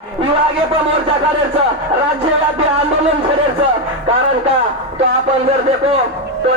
विभागीय मोर्चा करायचं राज्यव्यापी आंदोलन करायचं कारण का? तो आपण जर देखो तो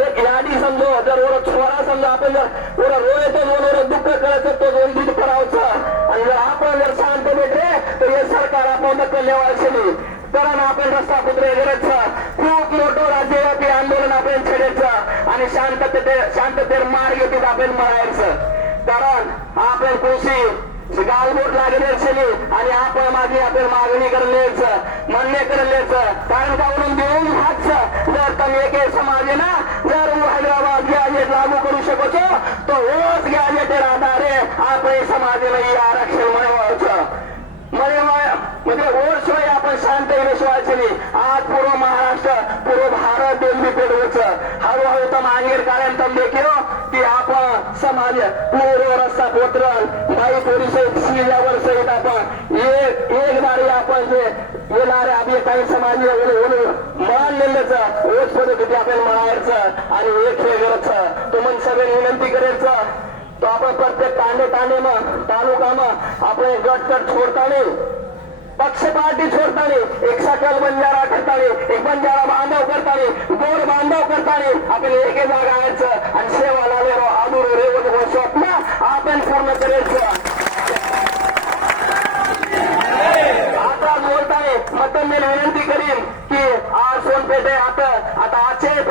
एक यादी समजो जर ओर छोरा समजा आपण जर ओर रोय तो ओर दुःख करायचं तो दोन दिन करावचं. आणि जर आपण जर शांत भेटले तर हे सरकार आपण नक्कल लेवायचे नाही कारण आपण रस्ता कुत्रे करायचं खूप मोठं राज्यव्यापी आंदोलन आपण छेडायचं आणि शांतते शांततेवर मार्ग येतील आपण मरायचं. कारण आपण कृषी गालबोट लागण्याची आणि आपण माझी आपण मागणी करलेच मान्य करलेच कारण का म्हणून देऊन हाच जर तुम्ही एक समाज ना जर हैदराबाद गॅजेट लागू करू शकतो तो रोज गॅजेटेर आधारे आपण समाजाला हे आरक्षण मिळवायच. मिळवाय म्हणजे ओरशिवाय म्हणजे आपण शांत येण्याशिवायचे आज पूर्व महाराष्ट्र पूर्व भारत देवी पेडवच हळूहळू तर मागेर कारण तम देखील की आपण समाज पूर्व रस्ता पोतरण बाई पोरी सहित शिल्यावर सहित आपण. एक एक दारी आपण जे येणारे आपले काही समाज मान नेल्याचं रोज पद्धती आपण म्हणायचं आणि एक हे करायचं तो सगळे विनंती करायचं तो आपण प्रत्येक तांडे तांडे मग तालुका मग आपण गट गट छोडताना पक्ष पार्टी छोडताना एक सकल बंजारा करताना एक बंजारा बांधव करताना गोड बांधव करताना आपण एक जागा यायचं आणि सेवा लागले आदूर रेवत स्वप्न आपण पूर्ण करायचं आता बोलताय मतदान विनंती करीन की आज सोनपेठे आता आता आजचे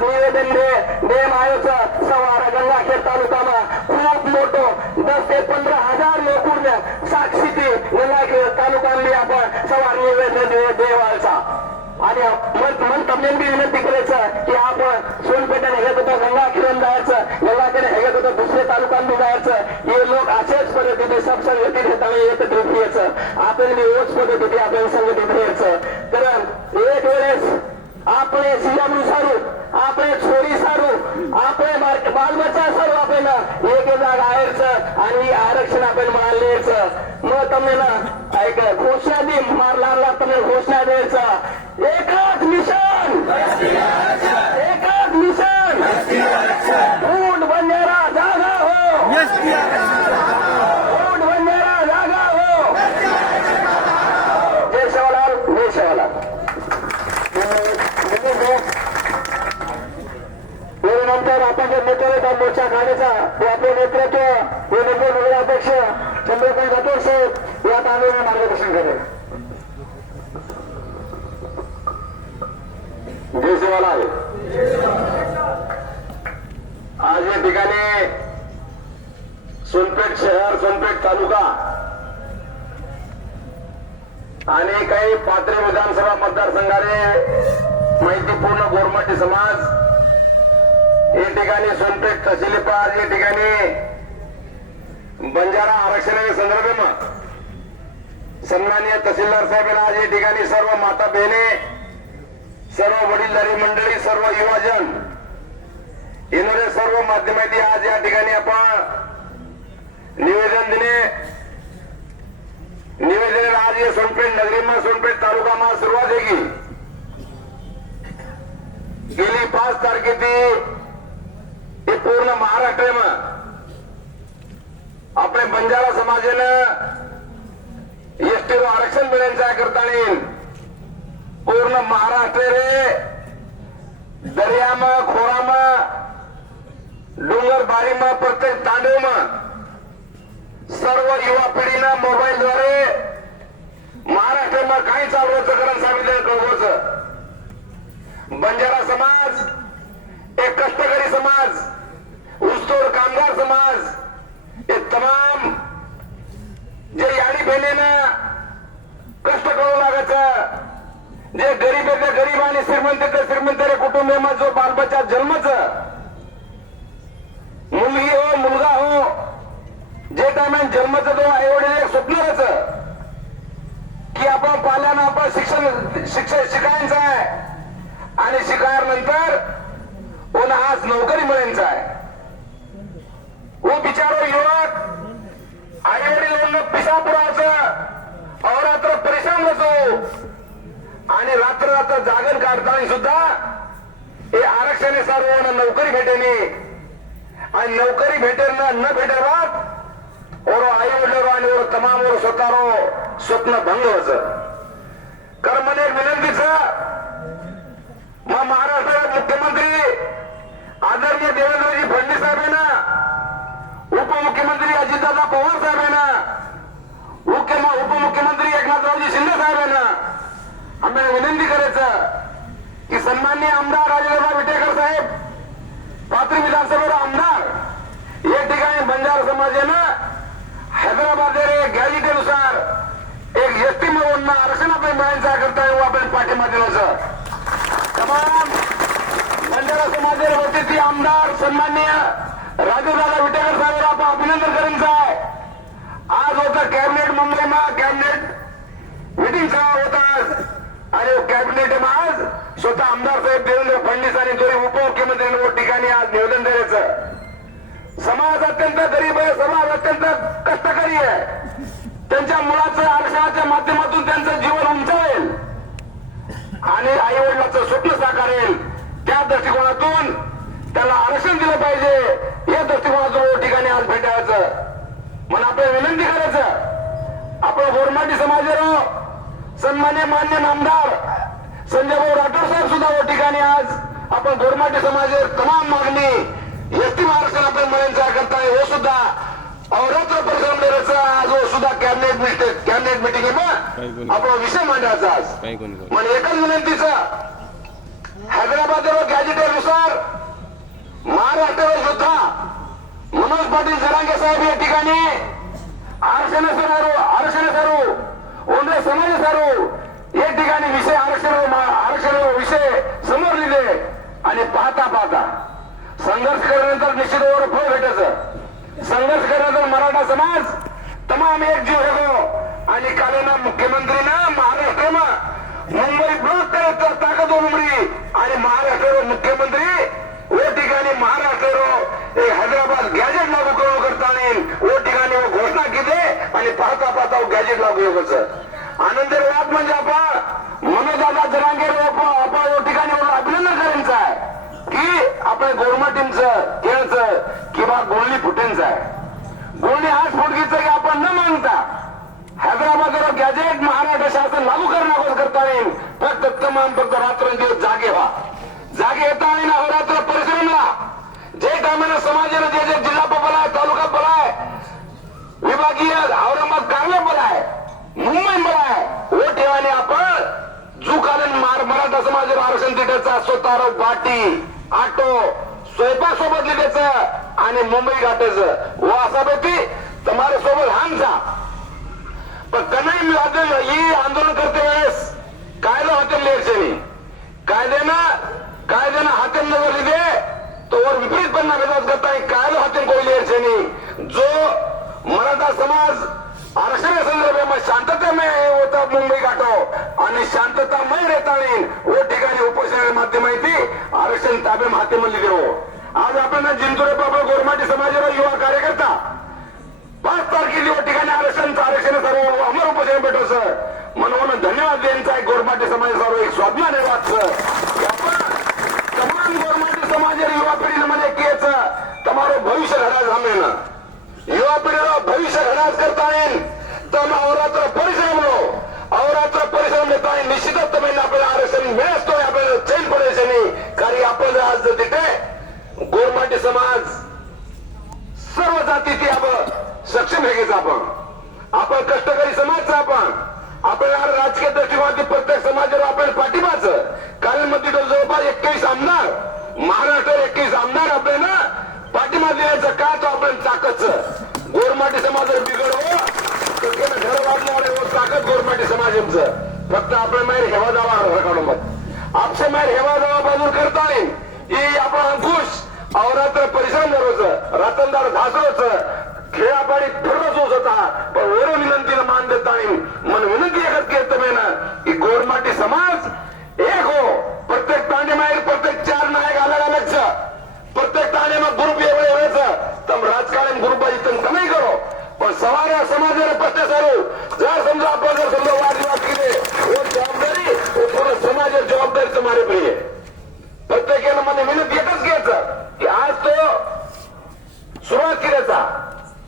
पद्धती आज निवेदन दे नेम आयोचं सवारा गंगाखेड तालुकामा खूप मोठं दस ते पंधरा हजार लोक साक्षी ती गंगाखेड तालुकांनी आपण. सवार निवेदन दे देवाचा आणि मन मन तमनेन बी विनंती करायचं की आपण सोनपेठाने हे होतं गंगाखेडून जायचं गंगाखेड हे होतं दुसऱ्या तालुक्यांनी जायचं हे लोक अशाच पद्धतीने सब संघटित घेताना एकत्रित यायचं. आपण बी ओच पद्धतीने आपण संघटित यायचं. कारण एक वेळेस आणि आरक्षण आपण मारलेचा मग तुम्ही ना ऐक घोषणा दे मार लागला तुम्ही घोषणा द्यायचा. एकाच मिशन! एकाच मिशन! ऊंट बनणारा जागा हो! ऊंट बंजारा जागा हो! जय सेवालाल जय सेवालाल आपण जे नेतृत्व मोर्चा काढायचा ते आपले नेतृत्व हे नेते नगराध्यक्ष चंद्रकांत राठोड साहेब या आम्ही मार्गदर्शन करेल. जय सेवालाल आज या ठिकाणी सोनपेठ शहर सोनपेठ तालुका आणि काही पाथरी विधानसभा मतदारसंघाने माहितीपूर्ण गोरमाटी समाज या ठिकाणी सोनपेठ तहसील पार या ठिकाणी बंजारा आरक्षणाच्या संदर्भात सन्मान्य तहसीलदार साहेबांना आज या ठिकाणी सर्व माता बहिणी सर्व वडीलधारी मंडळी सर्व युवाजन येणारे सर्व माध्यमांनी आज या ठिकाणी आपण निवेदन दिले. निवेदन आज ये सोनपेठ नगरीमा सोनपेठ तालुकामा सुरुवात आहे गेली पाच तारखे ती पूर्ण महाराष्ट्रमा आपल्या बंजारा समाजानं एसटीला आरक्षण मिळायचं करता येईल? पूर्ण महाराष्ट्र रे दर्याम खोराम डोंगर बारीम प्रत्येक तांडूम सर्व युवा पिढीनं मोबाईल द्वारे महाराष्ट्र मग काही चालू होतं कारण सांगितलं गौरवच बंजारा समाज एक कष्टकरी समाज ऊसतोड कामगार समाज जे कष्ट करू लागायचं. जे गरीब आहे गरीब आणि श्रीमंत ते श्रीमंत रे कुटुंबामध्ये जो बालबच्चा जन्मच. मुलगी हो मुलगा हो जे टायमान जन्मच तो आई वडील एक स्वप्नच. की आपण पाल्यानं आपण शिक्षण शिक्षण शिकायचं आहे. आणि शिकायनंतर पुन्हा आज नोकरी मिळायचं आहे. वो बिचारो युवक आई आपलं पिसापुराच अवरात्र परिश्रम नसो आणि रात्र रात्र जागण काढताना सुद्धा हे आरक्षण सर्वांना नोकरी भेटेने. आणि नोकरी भेटेल ना न भेटेल ओरो आई वडिलो आणि ओरो तमाम ओरो स्वतःरो स्वप्न भंग होत कर मने विनंतीच मग महाराष्ट्राला मुख्यमंत्री आदरणीय देवेंद्रजी फडणवीस साहेब आहे ना उपमुख्यमंत्री अजितदादा पवार साहेब आम्हाला विनंती करायचं की सन्माननीय आमदार राजेंद्रभाई विटेकर साहेब पाथरी विधानसभेचा आमदार या ठिकाणी बंजारा समाजानं हैदराबाद गॅजेटेनुसार एक एसटी म्हणून आरक्षण आपण मिळायचा करता येऊ आपण पाठिंबा दिला तमाम बंजारा समाजाच्या वतीचे आमदार सन्माननीय राजूदादा विटेकर साहेब आपण अभिनंदन करायचं आहे आज होतं कॅबिनेट मुंबईमा कॅबिनेट मिटिंग होता. आणि कॅबिनेट आज स्वतः आमदार साहेब देवेंद्र फडणवीस आणि दोन्ही उपमुख्यमंत्री ठिकाणी आज निवेदन द्यायचं समाज अत्यंत गरीब आहे समाज अत्यंत कष्टकरी आहे. त्यांच्या मुलाचं आरक्षणाच्या माध्यमातून त्यांचं जीवन उंचावेल. आणि आई वडिलांचं स्वप्न साकारेल. त्या दृष्टिकोनातून त्याला आरक्षण दिलं पाहिजे. या दृष्टिकोनातून ठिकाणी आज भेटायचं. मला आपल्याला विनंती करायचं आपण गोरमाटी समाजाला सन्मान्य मान्य नामदार संजय भाऊ राठोड साहेब सुद्धा या ठिकाणी आज आपण गोरमाटी समाज तमाम मागणी एसटी महाराष्ट्र आपण मिळायचा करता हे सुद्धा अवरात्र परिश्रम करायचा आज हो सुद्धा कॅबिनेट मिटिंग कॅबिनेट मिटिंग आपला विषय मांडायचा आज. म्हणजे एकच विनंतीचा हैदराबाद गॅजेटेनुसार महाराष्ट्रावर सुद्धा मनोज पाटील जरांगे साहेब या ठिकाणी आरक्षण सरू आरक्षण ओंद्रे समाज सारू. या ठिकाणी विषय आरक्षण आरक्षण विषय समोर लिहिले आणि पाहता पाहता. संघर्ष केल्यानंतर निश्चित वर फळ भेटायचं. संघर्ष केल्यानंतर मराठा समाज तमाम एक एकजीव हो आणि कालेना मुख्यमंत्रीनं महाराष्ट्रमा मुंबई ब्लॉक करायचं ताकद उमरी. आणि महाराष्ट्र मुख्यमंत्री ओ ठिकाणी महाराष्ट्र एक हैदराबाद गॅजेट लागू करू करता येईल ओ ठिकाणी घोषणा केली. आणि पाहता पाहता गॅजेट लागू होतं आनंद वाद म्हणजे आपण. मनोदादा जरांगे आपण ठिकाणी अभिनंदन करायचं आहे. की आपल्या गोरमा टीमचं किंवा गोळणी फुटेंचं आहे. गोळणी आज फुटकीचं की आपण न मागता हैदराबादवर गॅजेट महाराष्ट्र शासन लागू करण्यावर करता येईल. फक्त तमाम फक्त रात्रंदिवस जागे व्हा. जागे येता आणि अहोरात्र परिश्रम जे कामानं समाजानं जे मराठा समाजावर आरक्षण देण्याचा स्वतः बाटी आटो स्वयंपाक सोबत लिहायचं आणि मुंबई गाठायचं. व असा बेटी तुम्हाला सोबत हानचा पण कन्हई ही आंदोलन करते वेळेस. कायदा होते लेरशेनी कायद्यानं कायद्यानं हातेन नगर लिहिले तो वर विपरीत परिणाम येतात करता कायदा हातेन कोई लेरशेनी जो मराठा समाज आरक्षण संदर्भात शांततेमय होता मुंबई गाठो आणि शांततामय रेताळीन व ठिकाणी उपोषणाच्या माध्यमाती आरक्षण ताब्यात हाते म्हणली देऊ आज आपण जिंतुरे बाबा गोरमाटी समाजाला युवा कार्यकर्ता पाच तारखेला या ठिकाणी आरक्षण आरक्षण सर्व अमर उपोषण भेटवचं म्हणून धन्यवाद द्यायचा आहे गोरमाटी समाज सर्व एक स्वाभिमान आहे वाचचं की आपण तमाम गोरमाटी समाज युवा पिढीला मध्ये केचं તમારું ભવિષ્ય ઘડાજ સામેના યુવા પેઢીનો ભવિષ્ય ઘડાજ કરતા येईल तर అవరాత్ర పరిశ్రమలో అవరాత్ర अवरात्र परिश्रम నిశ్చితత్వమైన येईल निश्चितच आपल्याला चैन पडायचं कारण आपण आज तिथे गोरमाटी समाज सर्व जाती ते आपण सक्षम आहे आपण. आपण कष्टकरी समाज आपण. आपल्याला राजकीय दृष्टिकोनातील प्रत्येक समाजावर आपण पाठिंबाचं. कारण तिथं जवळपास एकवीस आमदार महाराष्ट्र एकवीस आमदार आपल्याला पाठिंबा देण्याचं का तो आपण चाकच गोरमाटी समाज जर तर घर घर वाजल्यावर ताकद गोरमाटी समाज फक्त आपल्या माहेर हेवा जावा काढून मग आपच्या माहेर हेवा जावा बाजूर करता येईल ही आपण अंकुश अवरात्र परिश्रम करायचं रातनदार घासवायचं खेळापाडी फिरवच होता पण वर विनंतीला मान देता येईल मन विनंती एकच केलं तुम्ही ना की गोरमाटी समाज एक हो प्रत्येक तांडे माहेर प्रत्येक चार नायक अलग अलगच प्रत्येक तांडे मग ग्रुप एवढे एवढेच. तम राजकारण ग्रुपाची तम कमी करो. पण सवाल या समाजाला प्रश्न सारू. जर समजा आपण जर समजा वादविवाद केले वो जबाबदारी पूर्ण समाज जबाबदारी तुम्हाला प्रिय प्रत्येकानं मला विनंती एकच घ्यायचं की आज तो सुरुवात केल्याचा.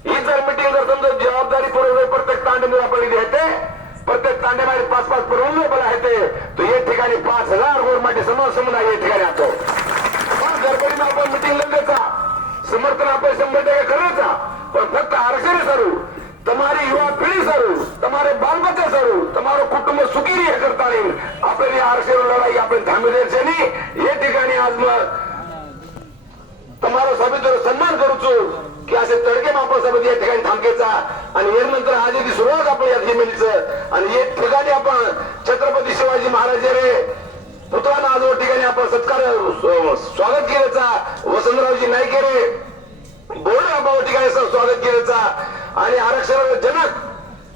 ही जर मिटिंग जर समजा जबाबदारी पूर्वक प्रत्येक तांडे मुलापडी येते प्रत्येक तांडेमारी पाच पाच परवून पण आहे तर तो या ठिकाणी पाच हजार गोरमाटी समाज समुदाय या ठिकाणी आणतो. पण गडबडीनं आपण मिटिंग लगेचा समर्थन आपण शंभर टक्के करायचा. પણ ફક્ત આરક્ષણ સારું તમારી યુવા પેઢી સારું તમારે બાલ બચ્ચા સારું તમારું કુટુંબ સુખી રહે કરતા નહીં આપણે આરક્ષણ લડાઈ આપણે થામી દે છે નહીં એ ठिकाणी आज मग તમારો સભ્ય સન્માન કરું છું की असे तडके मापा समिती या ठिकाणी थांबकेचा आणि हे नंतर आधी सुरुवात आपण या जमिनीचं आणि हे ठिकाणी आपण छत्रपती शिवाजी महाराज रे पुतळांना आज या ठिकाणी आपण सत्कार स्व- स्वागत केल्याचा वसंतरावजी नाईक रे बोर्ड ठिकाणी सर स्वागत केल्याचा. आणि आरक्षणाचा जनक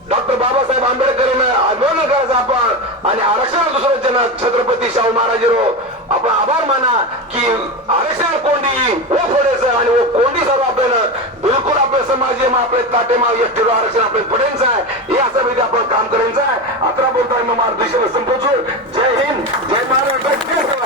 डॉक्टर बाबासाहेब आंबेडकर यांना आंदोलन करायचं आपण. आणि आरक्षण दुसरं जनक छत्रपती शाहू महाराज आपण आभार माना की आरक्षण कोंडी वो फोडायचं आणि वो कोंडी सर्व आपल्याला बिलकुल आपल्या समाज आपले ताटेमाव एसटी आरक्षण आपल्या पडायचं आहे. हे असं म्हणजे आपण काम करायचं आहे. अकरा बोलताय मग मार्गदर्शन संपोचून जय हिंद जय महाराष्ट्र.